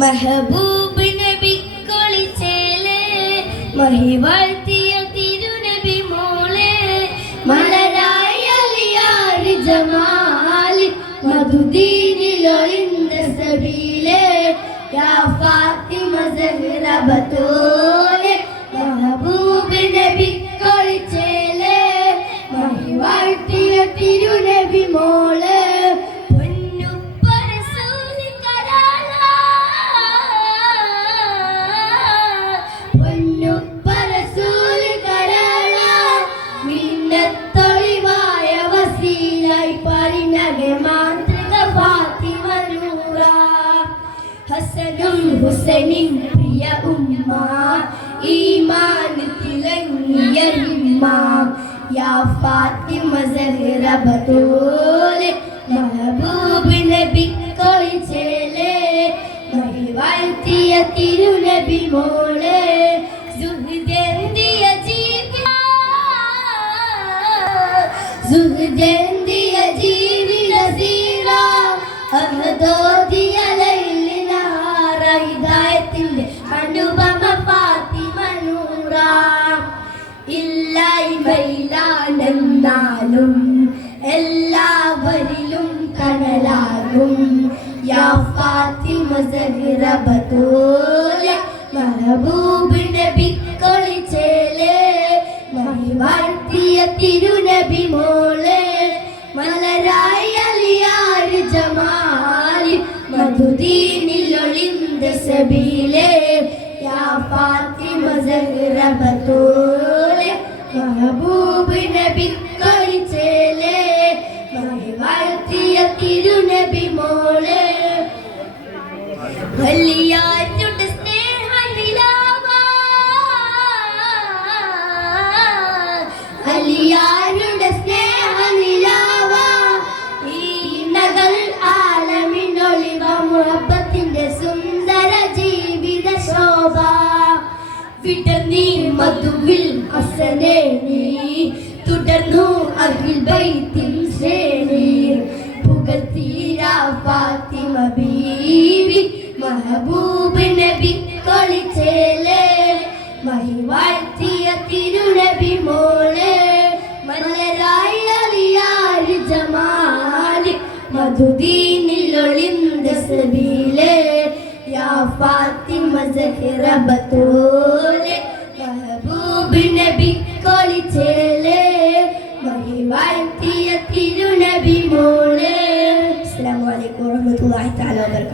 മെഹബൂബ് നബി കൊളിച്ചേലേ മഹിവാഴ്ത്തിയ തിരുനബി മോളെ മലരായ ജമാലി മധുദീനിലൊളിந்த സബീലേ യാ ഫാത്തിമ സഹ്റ മിന്നത്തൊളിവായ വസീലായി പരിണകെ മാന്ത്രിക ഫാത്തിമ നൂറ ഹസനും ഹുസൈനും പ്രിയ ഉമ്മ ഈമാൻ തിളങ്ങിയ ഉമ്മ യാ ഫാത്തിമ സഹ്റ ബത്തൂലെ മെഹബൂബ് നബി കൊളിച്ചേലേ മഹിവാഴ്ത്തിയ തിരുനബി മോളെ സുഹൃദേന്തിയ സുഹൃദേന്തിയ ജീവിത സീറ. അഹദോദിയ ലൈലിനാറ ഹിദായത്തിന്റെ അനുപമ ഫാത്തിമ നൂറ. ഇല്ലായ്മയിലാണെന്നാലും എല്ലാവരിലും കനലാകും. യാ ഫാത്തിമ സഹ്റ ബത്തൂലെ മെഹബൂബ് നബി അലിയാര് ജമാലി മധുദീനിലൊളിந்த സബീലേ യാ ഫാത്തിമ സഹ്റ മെഹബൂബ് നബി വിടർന്നീ മധുവിൽ ഹസനെ നീ. തുടർന്നു അഖിൽ ബൈത്തിൻ ശ്രേണി പുകഴ്ത്തീര ഫാത്തിമ ബീവി. മഹബൂബ് നബി കൊളിച്ചേലേ മഹിവാഴ്ത്തിയ തിരുനബി മോളെ. മലരായ അലിയാരി ജമാലി മധുദീനിലൊളിந்த സബീലേ. യാ ഫാത്തിമ സഹ്റ മഹിവാഴ്ത്തിയ തിരുനബി